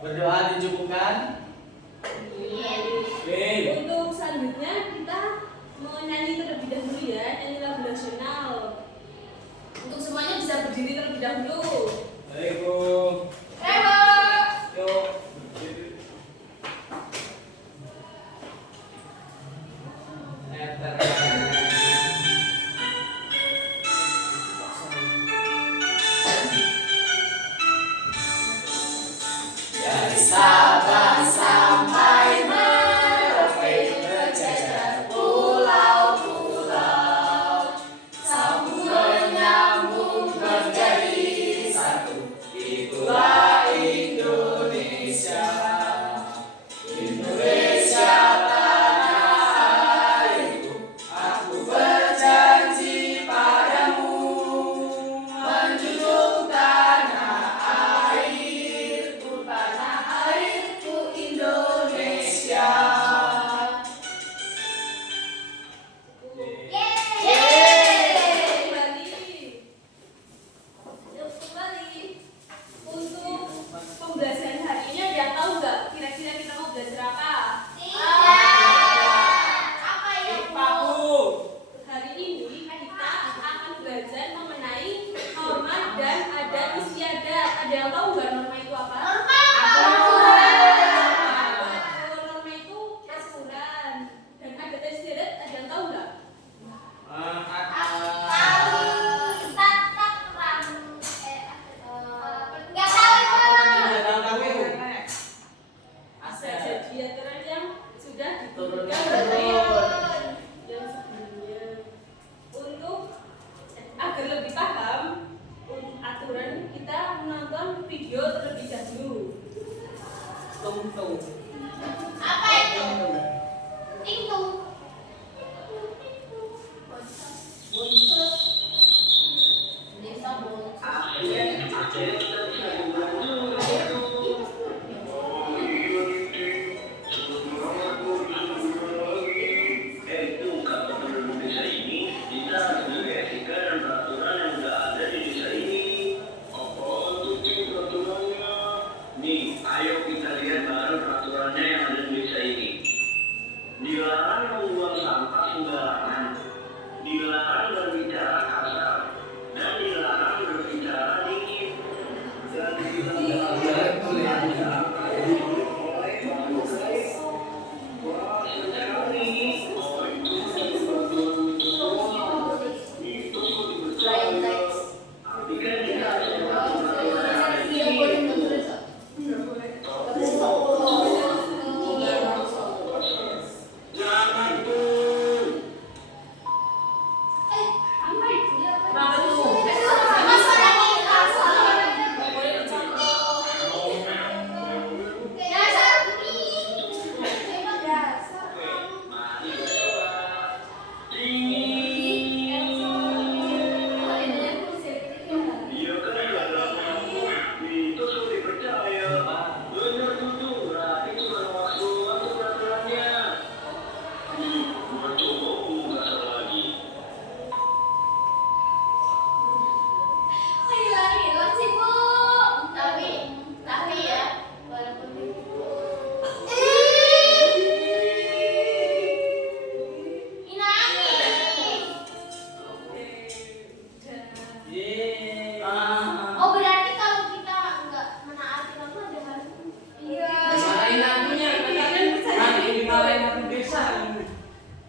Berdoa dicukupkan. Untuk selanjutnya kita mau nyanyi terlebih dahulu ya, nyanyi lagu nasional. Untuk semuanya bisa berdiri terlebih dahulu. Baik, Bu. Yuk. Dari Sabang sampai Merauke berjajar pulau-pulau, sambung menyambung menjadi satu. Itulah Indonesia, Indonesia tanah airku. Aku berjanji padamu menjunjung tanah airku, Indonesia. Kembali. Untuk pembelajaran hari ini ada yang tahu nggak? Kira-kira kita mau belajar apa? Pak Bu. Hari ini kita akan belajar mengenai norma dan adat istiadat. Ada yang tahu nggak norma itu apa? Norma itu aturan. Dan adat istiadat ada yang tahu nggak? Jadi aturan yang sudah diturunkan dari yang sebelumnya. Untuk agar lebih paham aturan, kita menonton video terlebih dahulu. Tung-tung. Ayo kita lihat bareng peraturannya yang ada di desa ini. Dilarang membuang sampah sembarangan, dilarang berbicara kasar, dan dilarang berbicara dingin. Dan dilarang oleh bangsa. Wah, sekali. Oh, itu itu dipercaya. Tapi kan kita harus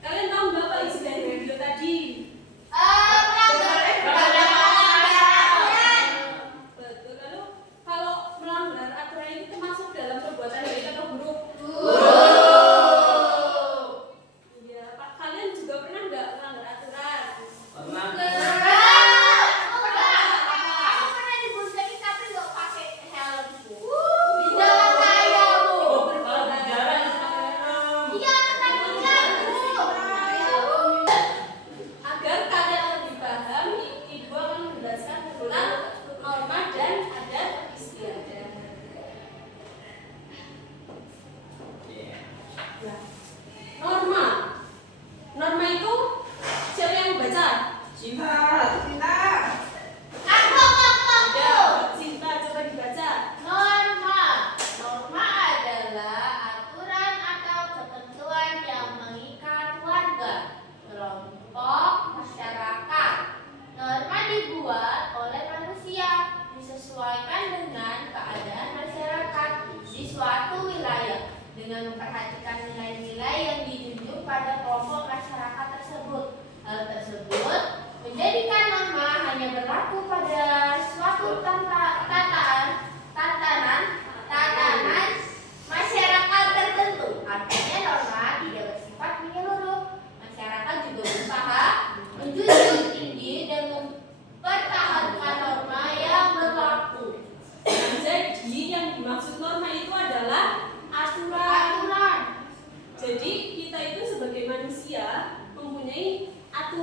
Kalian tahu nggak apa isi dari video tadi? Betul. Lalu kalau melanggar aturan ini termasuk dalam perbuatan baik atau buruk? Iya, Pak. Kalian juga pernah nggak melanggar aturan? Agar kalian lebih paham, Ibu akan menjelaskan ulang norma dan adat istiadat. Norma. Norma itu siapa yang baca? Cinta. Ya, Cinta coba dibaca. Norma.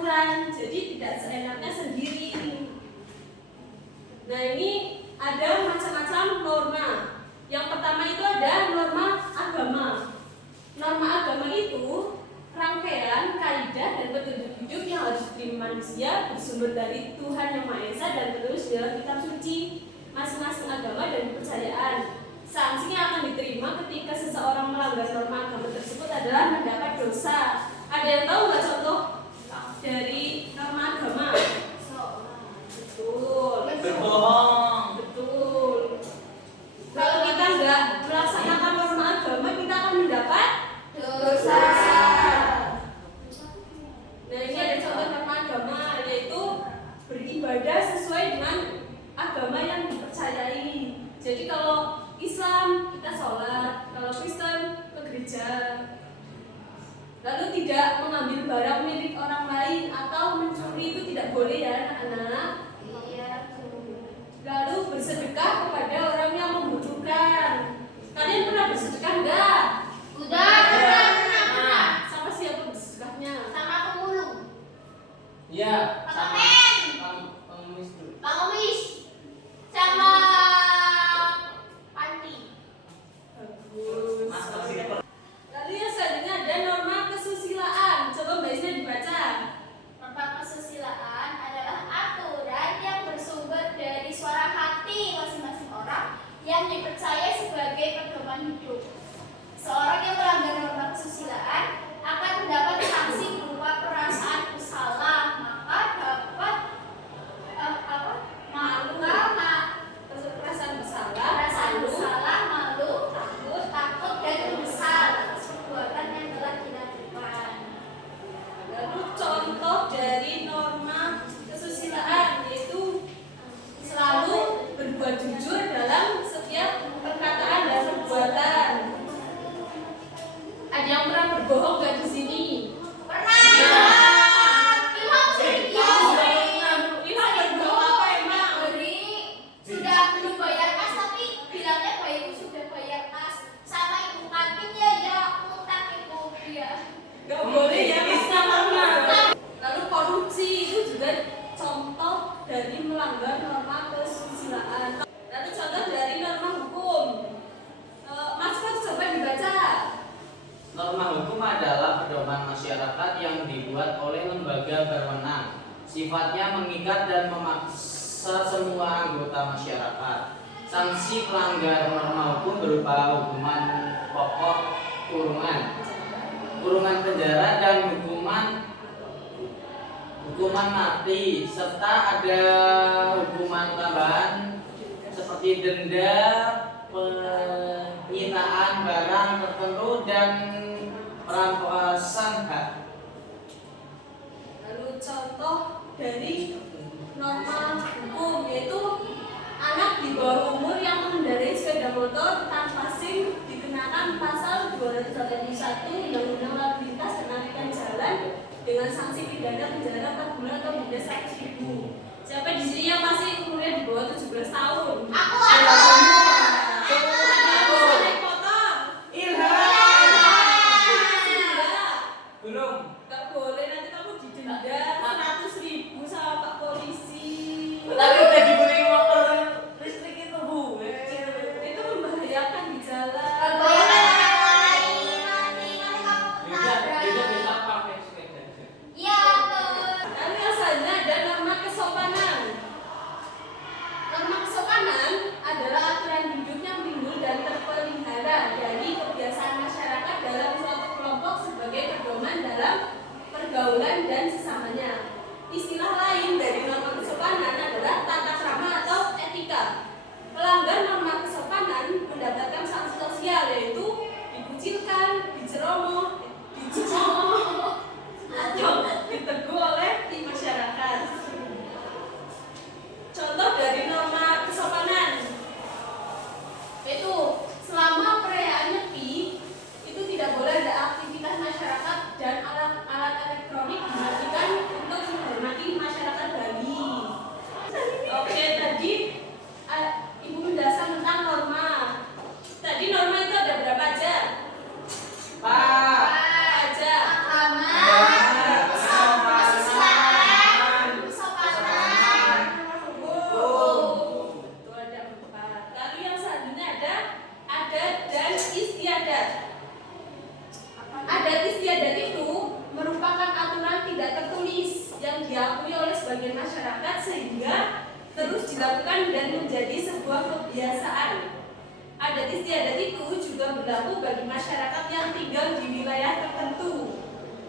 aturan, jadi tidak seenaknya sendiri. Nah, ini ada macam-macam norma. Yang pertama itu ada norma agama. Norma agama itu rangkaian kaidah dan petunjuk hidup yang harus diterima manusia bersumber dari Tuhan Yang Maha Esa dan tertulis dalam kitab suci masing-masing agama dan kepercayaan. Sanksi yang akan diterima ketika seseorang melanggar norma agama tersebut adalah mendapat dosa. Ada yang tahu nggak contoh dari norma agama? Betul. Berbohong. Betul. Kalau kita nggak melaksanakan norma agama, kita akan mendapat dosa. Nah, ini ada contoh norma agama, yaitu beribadah sesuai dengan agama yang dipercayai. Jadi kalau Islam kita sholat, kalau Kristen ke gereja. Lalu tidak mengambil barang milik orang lain atau mencuri itu tidak boleh ya anak-anak. Lalu bersedekah kepada orang yang membutuhkan. Kalian pernah bersedekah enggak? Udah pernah. Sama siapa bersedekahnya? Sama pemulung, Iya, sama pengamen, pengemis dulu. pengemis, sama panti. Bagus. Masuk sih. Lalu yang selanjutnya ada norma kesusilaan. Coba Mbak Isna dibaca. Norma kesusilaan adalah aturan yang bersumber dari suara hati masing-masing orang yang dipercaya sebagai pedoman hidup. Seorang yang melanggar norma kesusilaan akan mendapat sanksi berupa perasaan bersalah, maka dapat Perasaan bersalah, perasaan malu, bersalah, malu, takut dan menyesal atas perbuatan yang telah dilakukan. Lalu contoh dari norma kesusilaan yaitu selalu berbuat jujur dalam setiap perkataan dan perbuatan. Ada yang pernah berbohong nggak di sini? Pernah. Ilham Ilham berbohong apa emang? sudah belum bayar kas tapi bilangnya bayiku sudah bayar kas sama ibu kantin ya utang ibu dia. Nggak boleh ya bisa mama. Lalu korupsi itu juga contoh dari melanggar norma kesusilaan. Lalu contoh dari norma hukum. Mas Kok coba dibaca. Norma hukum adalah pedoman masyarakat yang dibuat oleh lembaga berwenang. Sifatnya mengikat dan memaksa semua anggota masyarakat. Sanksi pelanggar norma hukum berupa hukuman pokok, kurungan penjara dan hukuman mati, serta ada hukuman tambahan seperti denda, penyitaan barang tertentu dan perampasan hak. Lalu contoh dari norma hukum yaitu anak di bawah umur yang mengendarai sepeda motor tanpa SIM dikenakan pasal 281 Undang-Undang Lalu Lintas dan Angkutan Jalan dengan sanksi pidana penjara 4 bulan atau denda 100.000. Siapa di sini yang masih umurnya di bawah 17 tahun? Aku. Naik motor. Belum. Gak boleh, nanti kamu didenda 100.000 sama Pak Polisi. Tapi udah dibeli motor listrik itu, Bu. Itu membahayakan di jalan. Bayangkan orang lain nanti kamu Beda nabrak. bisa pakai sepeda. Iya tuh. Lalu yang selanjutnya ada norma kesopanan. Norma kesopanan adalah diakui oleh sebagian masyarakat sehingga terus dilakukan dan menjadi sebuah kebiasaan. Adat istiadat itu juga berlaku bagi masyarakat yang tinggal di wilayah tertentu.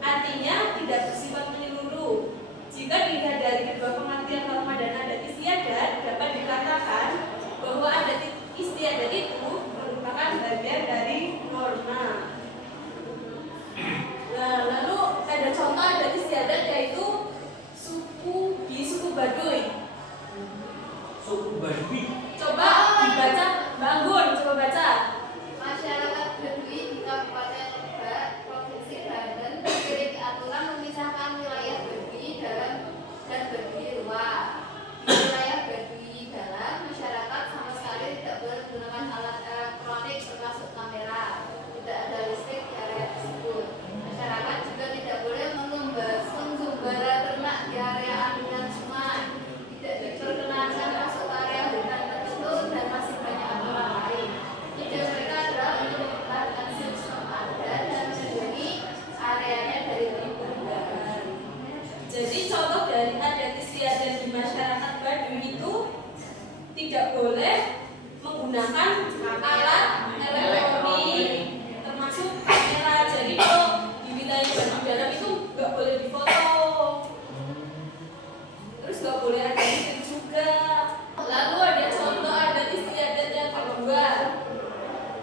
Artinya tidak bersifat menyeluruh. Jika dilihat dari kedua pengertian norma dan adat istiadat, dapat dikatakan bahwa adat istiadat itu merupakan bagian dari norma. Nah, lalu ada contoh adat istiadat yaitu suku Baduy. Suku Baduy. Coba dibaca, Bangun, coba baca. Masyarakat Baduy di Kabupaten Lebak, Provinsi Banten memiliki aturan memisahkan wilayah Baduy dalam dan Baduy luar. Di wilayah Baduy dalam, masyarakat sama sekali tidak boleh menggunakan alat elektronik termasuk kamera. Tidak ada listrik di area tersebut. Masyarakat juga tidak boleh mengumbara ternak di area aliran sungai. Tidak diperkenankan masuk ke area hutan tertutup dan masih banyak aturan lain. Tujuan mereka adalah untuk mempertahankan sistem adat dan melindungi areanya dari perubahan. Jadi contoh dari adat istiadat di masyarakat Baduy itu tidak boleh menggunakan alat elektronik termasuk kamera. Jadi kalau di wilayah Baduy dalam itu nggak boleh difoto, terus nggak boleh ada listrik juga. Lalu ada contoh adat istiadat yang kedua.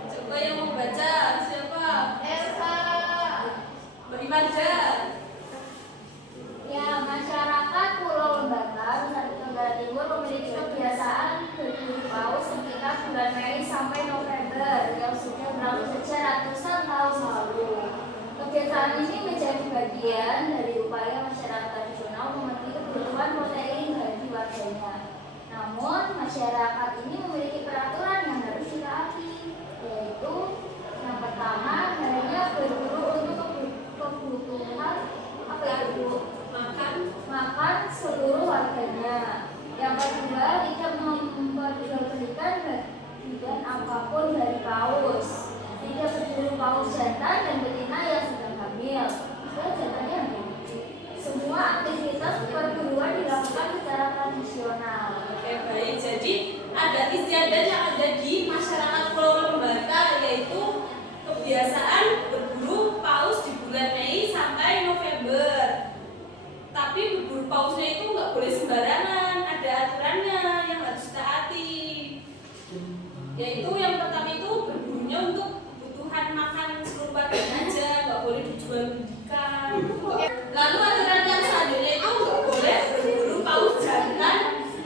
Coba yang mau baca siapa? Elsa. Mbak Imanda. Ya, masyarakat Pulau Lembata, Nusa Tenggara Timur memiliki kebiasaan berburu paus sekitar bulan Mei sampai November yang sudah berlangsung sejak ratusan tahun lalu. Kebiasaan ini menjadi bagian dari upaya masyarakat tradisional memenuhi kebutuhan protein bagi warganya. Namun, masyarakat ini memiliki peraturan yang harus ditaati, yaitu yang pertama, hanya berburu untuk kebutuhan makan seluruh warganya. Yang kedua, tidak memperjualbelikan bagian apapun dari paus. Tidak berburu paus jantan dan betina yang sedang hamil. Jantannya semua aktivitas perburuan dilakukan secara tradisional. Oke, baik. Jadi adat istiadat yang ada di masyarakat Pulau Lembata yaitu kebiasaan berburu paus di bulan Mei sampai November. Tapi berburu pausnya itu nggak boleh sembarangan, ada aturannya yang harus ditaati. Yaitu yang pertama itu berburunya untuk kebutuhan makan seluruh warga aja, nggak boleh dijual belikan. Lalu aturan yang selanjutnya itu nggak boleh berburu paus jantan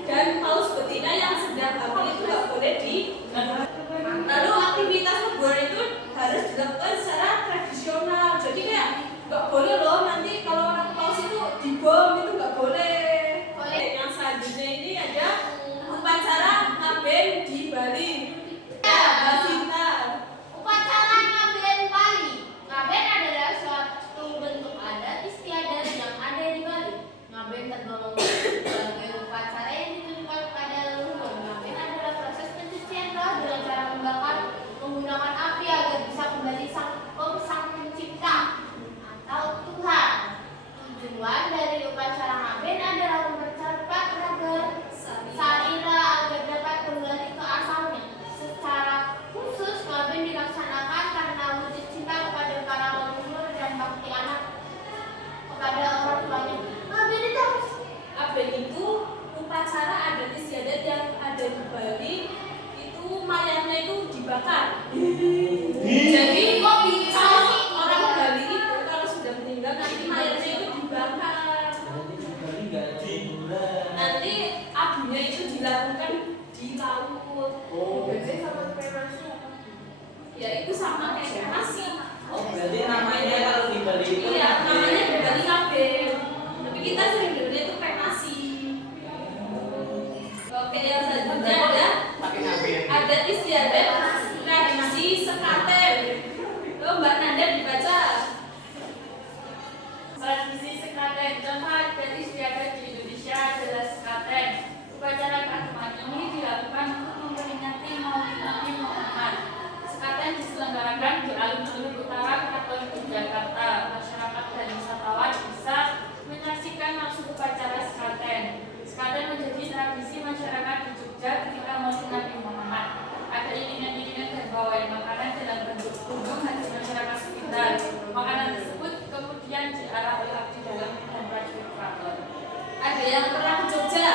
dan paus betina yang sedang hamil itu nggak boleh di. Lalu aktivitas perburuan itu harus dilakukan secara tradisional. Jadi kayak nggak boleh loh nanti kalau orang paus itu dibom, itu nggak boleh. Yang selanjutnya ini ada upacara ngaben di Bali. Ya, Mbak Sinta. Upacara ngaben Bali. Ngaben adalah suatu bentuk adat istiadat yang ada di Bali. Ngaben tergolong sebagai upacara yang ditujukan pada leluhur. Ngaben adalah proses pencucian roh dengan cara membakar menggunakan api agar bisa kembali sang pencipta atau Tuhan. Tujuan dari upacara ngaben adalah mempercepat agar sarira agar dapat kembali ke asalnya. Secara khusus, ngaben dilaksanakan karena wujud cinta kepada para leluhur dan bakti anak kepada orang tuanya. Ngaben itu Ngaben itu upacara adat istiadat yang ada di Bali. Itu mayatnya itu dibakar. Jadi kok bisa orang Bali itu kalau sudah meninggal nanti mayatnya itu dibakar. Nanti abunya itu dilakukan di laut. Ya itu sama kayak kremasi. Oh, berarti namanya kalau di Bali itu Iya, namanya di Bali ngaben. Tapi kita sering dengarnya itu kremasi. Oke, yang selanjutnya ada pakai ngaben. adat istiadat tradisi sekaten. Mbak Nanda dibaca. Tradisi sekaten, contoh adat istiadat di Indonesia adalah sekaten. Upacara keagamaan ini dilakukan untuk memperingati Maulid Nabi Muhammad. Sekaten diselenggarakan di alun-alun utara Keraton Yogyakarta. Masyarakat dan wisatawan bisa menyaksikan langsung yang pernah ke Jogja?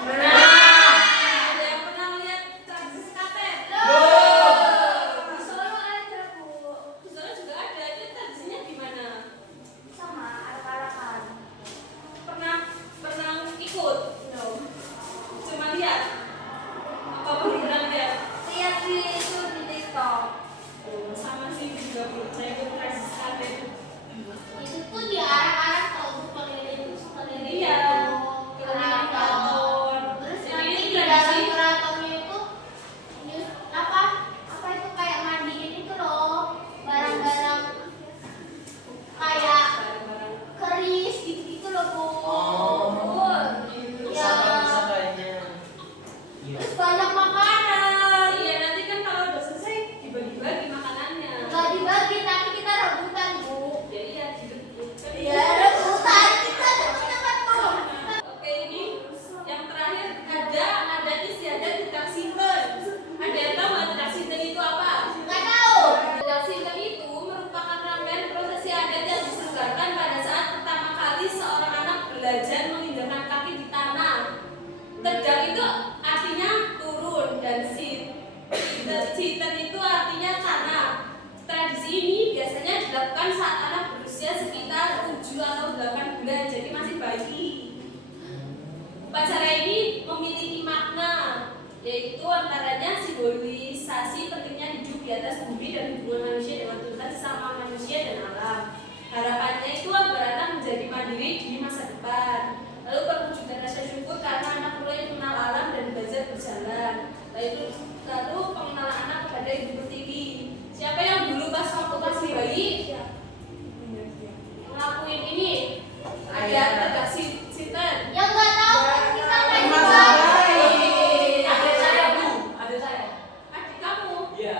Ada yang pernah lihat tradisi sekaten? Di Solo ada, Bu. Di sana juga ada. Itu tradisinya gimana? Sama arak-arakan. Pernah ikut? No. Cuma lihat? Apa belum pernah lihat? Lihat di itu di TikTok. Oh, sama sih juga belum. Saya ikut tradisi sekaten. Itu tuh diarak-arak tau keliling Iya. keraton. Keraton. Terus Jadi nanti ini di dalam tradisi. keratonnya itu ini apa itu kayak mandiin itu loh barang-barang kayak Barang-barang. keris gitu-gitu loh, Bu. Oh. Ya. Pusaka-pusakanya. Iya. Terus banyak makanan. Iya, nanti kan kalau udah selesai dibagi-bagi makanannya. Nggak dibagi, nanti kita rebutan, Bu. Ya iya, dibagi. Iya, rebutan. Kita dapat Bu. Oke, ini yang terakhir ada istiadat tidak sinten. Ada yang tahu nggak tidak sinten itu apa? Nggak tahu. Tidak sinten itu merupakan rangkaian prosesi adat yang diselenggarakan pada saat pertama kali seorang anak belajar menginjakkan kaki di tanah. Tedang itu artinya turun dan sinten itu artinya tanah. Tradisi ini biasanya dilakukan saat anak berusia sekitar 7 atau 8 bulan, jadi masih bayi. Upacara ini memiliki makna, yaitu antaranya simbolisasi pentingnya hidup di atas bumi dan hubungan manusia dengan Tuhan sesama manusia dan alam. Harapannya itu agar anak menjadi mandiri di masa depan. Lalu perwujudan rasa syukur karena anak mulai mengenal alam dan belajar berjalan. Lalu pengenalan anak kepada ibu pertiwi. Siapa yang dulu pas waktu masih bayi ngelakuin ini? Ada tegak sinten. Yang nggak tahu kan kita main Mas bagi. Ada saya, Bu. Ada saya. Adik kamu Iya.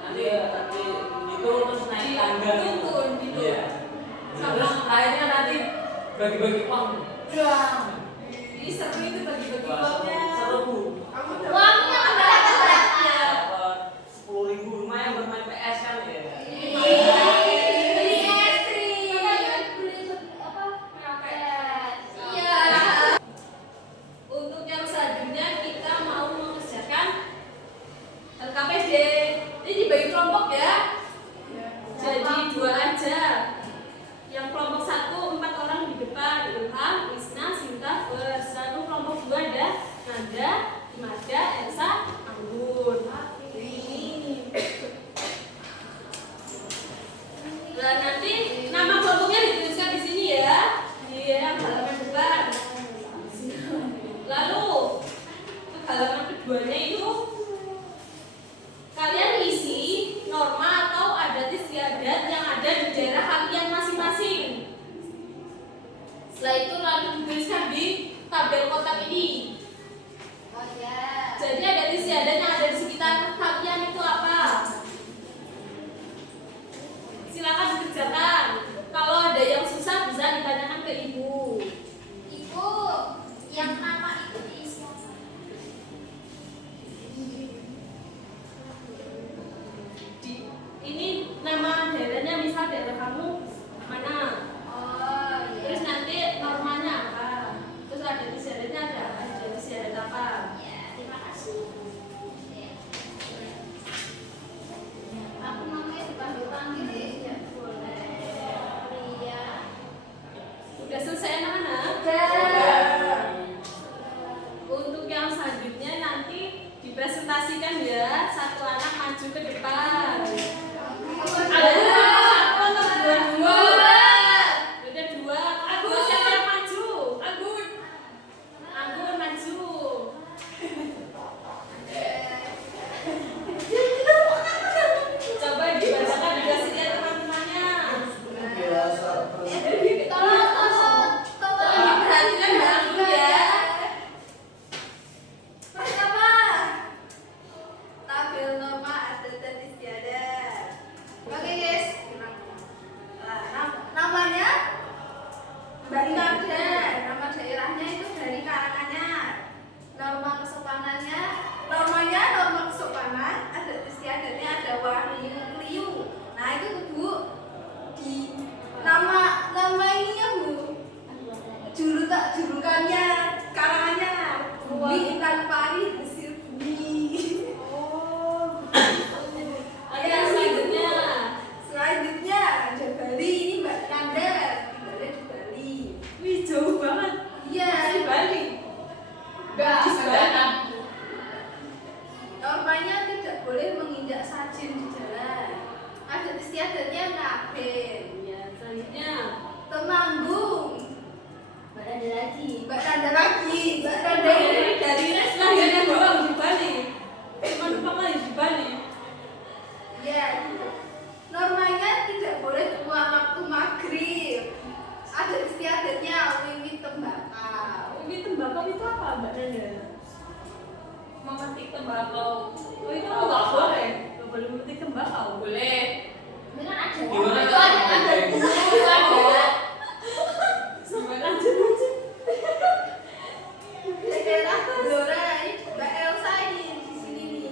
Nanti itu terus naik tangga gitu. dituntun gitu. Iya. Terus akhirnya nanti bagi-bagi uang. Ini seru itu bagi-bagi Wah, uangnya. seru, Bu. Uangnya berapa berapa? Dapat 10.000, lumayan bermain PS kan ya. Beli es krim. Beli apa? Iya. Untuk yang selanjutnya kita mau mengerjakan LKPD. Ini dibagi kelompok ya. Jadi 2 aja. Yang kelompok 1 4 orang di depan, Ilham, Isna, Sinta, Fers. Lalu kelompok 2 ada Nanda, Imada, Elsa, Anggun. Ini. Nah, nanti nama kelompoknya dituliskan di sini ya. Di halaman depan. Lalu halaman keduanya itu kalian isi norma atau adat istiadat yang ada di daerah kalian masing-masing. Setelah itu lalu dituliskan di tabel kotak ini. Oh ya. Jadi adat istiadat yang ada di sekitar kalian itu apa? Silakan dikerjakan. Kalau ada yang susah bisa ditanyakan ke ibu. Ibu, yang nama itu diisi apa? Ini nama daerahnya, misal daerah kamu mana? Oh Terus iya. nanti normanya apa? Terus ada istiadatnya ada istiadat apa? Ya, terima kasih. Ya. Bali tanpa air hasil bumi. Oh. Ada yang selanjutnya. Selanjutnya ada Bali, ini Mbak Kanda tinggalnya di Bali. Wih, jauh banget. Iya, Di Bali. Enggak, Di Bali. normanya tidak boleh menginjak sajin di jalan. Adat istiadatnya ngaben. Ya, selanjutnya. Temanggung. Mbak Nanda lagi. Mbak Nanda lagi. Mbak Nanda Dari ini dari lahirnya doang di Bali. Menumpang lagi di Bali. ya gitu. Normanya tidak boleh keluar waktu maghrib. Adat istiadatnya wiwit tembakau. Ini tembakau itu apa, Mbak Nanda? Memetik tembakau. Oh, itu nggak boleh. Nggak boleh memetik tembakau. Boleh. Dengan ada. Gimana Itu tuh? ada guru ada. Sampai lanjut. Daerah Blora ini Mbak Elsa ini di sini nih.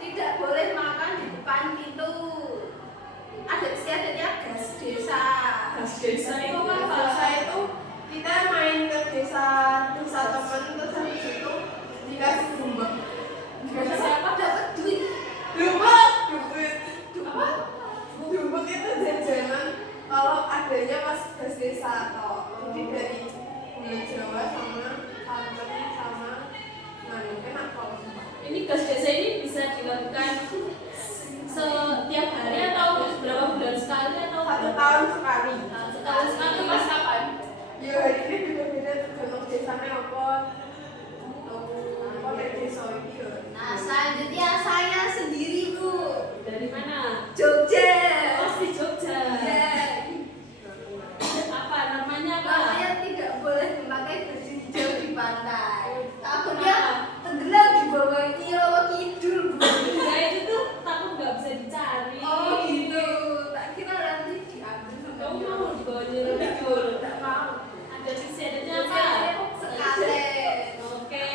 Tidak boleh makan di depan pintu. Adat istiadatnya gas desa. Gas desa itu apa? Desa itu kita main ke desa teman terus habis itu dikasih dumbak. Dikasih siapa? Dapat duit. Dumbak Apa? Dumbak itu jajanan kalau adanya pas gas desa atau jadi dari gula Jawa sama santan sama manu enak kalau Ini gas desa ini bisa dilakukan setiap hari atau berapa bulan sekali atau 1 tahun sekali. setahun sekali? Itu pas kapan? Ya ini beda-beda tergantung desanya apa. Kalau desa ini ya. Nah, selanjutnya saya sendiri, Bu. Dari mana? Jogja. Oh, di Jogja. Ya. Apa namanya apa? Makanya tidak boleh memakai baju hijau di pantai. Takutnya tenggelam di bawah Kiro Kidul. Bu. Ya itu tuh takut nggak bisa dicari. Oh gitu. Tak kira nanti diambil sama Kamu dia. mau dibawa nyuruh tidur? Tak mau. Ada istiadatnya apa? Sekalen. Oke.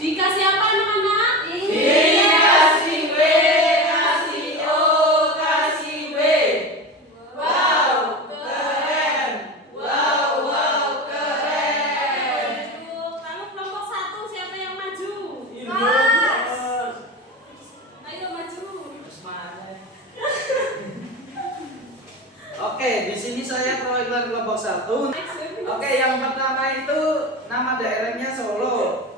Dikasih apa anak-anak? Dikasih W, kasih O, kasih W. Wow, keren. Wow, keren. Kalau kelompok 1 siapa yang maju? Mas. Ayo maju. Oke, di sini saya perwakilan kelompok 1. Oke, yang pertama itu nama daerahnya Solo.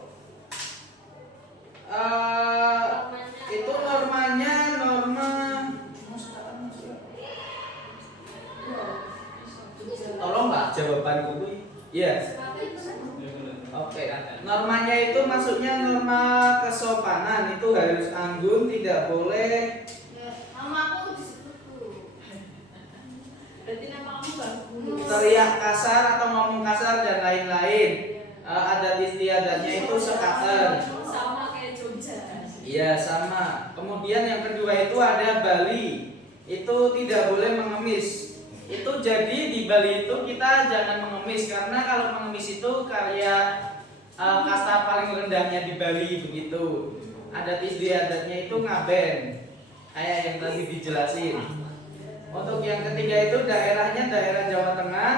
Itu normanya tolong Pak jawabanku Bu. Iya. Oke, normanya itu maksudnya norma kesopanan itu harus anggun, tidak boleh Nama aku disebut, Bu. Berarti nama kamu bagus. teriak kasar atau ngomong kasar dan lain-lain. Adat istiadatnya itu sekaten. Sama kayak Jogja. Iya sama. Kemudian yang kedua itu ada Bali. Itu tidak boleh mengemis. Itu jadi di Bali itu kita jangan mengemis karena kalau mengemis itu karya kasta paling rendahnya di Bali begitu. Adat istiadatnya itu ngaben. Kayak yang tadi dijelasin. Untuk yang ketiga itu daerahnya daerah Jawa Tengah.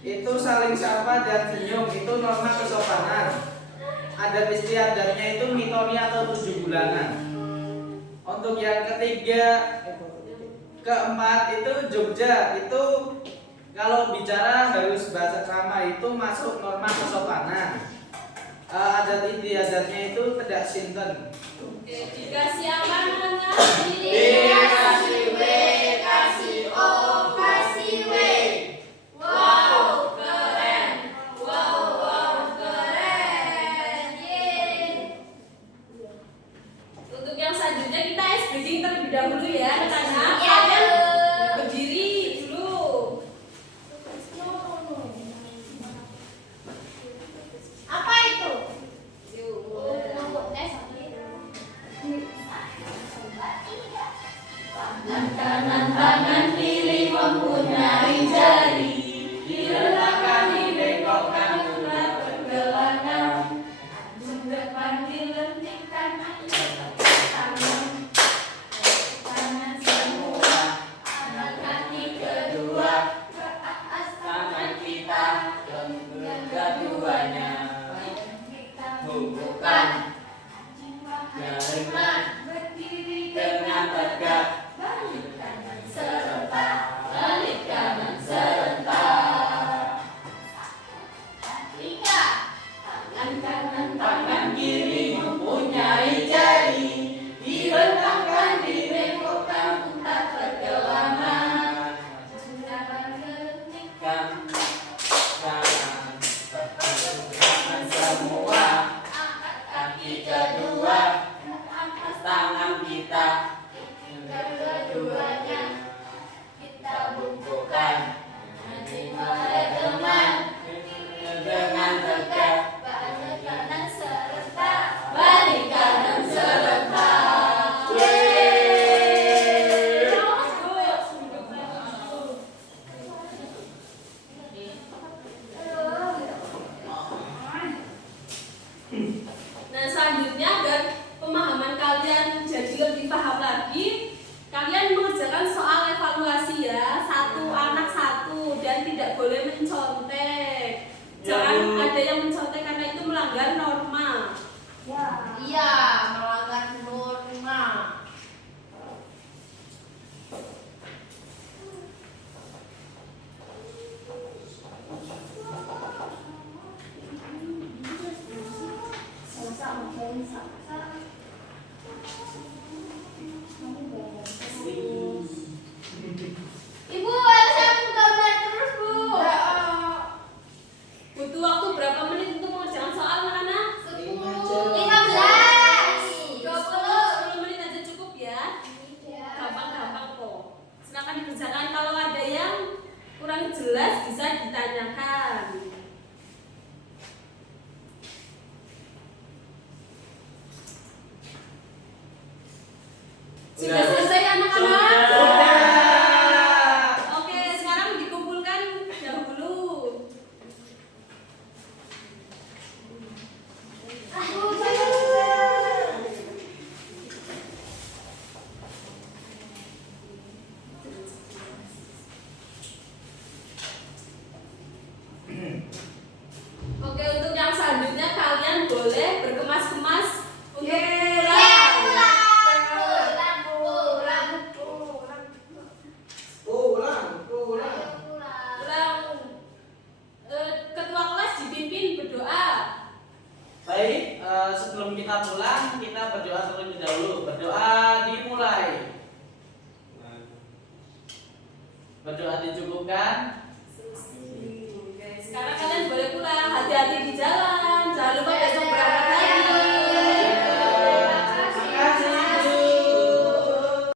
Itu saling sapa dan senyum itu norma kesopanan. Adat istiadatnya itu mitoni atau 7 bulanan. Untuk yang ketiga, keempat itu Jogja itu kalau bicara harus bahasa krama itu masuk norma kesopanan. Adat istiadatnya itu tidak sinten. Oke, dikasih apa anak-anak? Dikasih W, kasih O, kasih W. Wow, keren. Wow, keren. Yeay. Untuk yang selanjutnya kita ice breaking terlebih dahulu ya, anak-anak. Iya, Kalian Bu. berdiri dulu. Apa itu? Karena bungkukan. Barengan berdiri dengan tegak. balik kanan serentak, balik kanan serentak. Tiga. Tangan kanan, Tangan kiri mempunyai jari, dibentangkan, dibengkokkan, putar pergelangan. tangan ketik, Kanan, tangan semua, Angkat kaki kedua, tangan kita, keduanya. Kita bungkukan. oleh teman. Dengan tegak. Balik kanan serentak. balik kanan serentak. Nah, selanjutnya agar pemahaman kalian jadi lebih paham lagi, kalian mengerjakan soal evaluasi ya, satu anak satu, dan tidak boleh mencontek. Jangan ada yang mencontek karena itu melanggar norma. Iya, melanggar norma. Ibu, saya mau gambar terus, Bu. Butuh waktu berapa menit untuk mengerjakan soal anak-anak? 15. 20. 10 menit aja cukup ya. Gampang-gampang kok. Silakan dikerjakan. Kalau ada yang kurang jelas bisa ditanyakan. Sudah selesai anak-anak? Oke, sekarang dikumpulkan dahulu. Oke, untuk yang selanjutnya kalian boleh berkemas-kemas untuk pulang. Pulang. Ketua kelas dipimpin berdoa. Baik, sebelum kita pulang, kita berdoa terlebih dahulu. Berdoa dimulai. Berdoa dicukupkan. Oke, sekarang kalian boleh pulang. Hati-hati di jalan.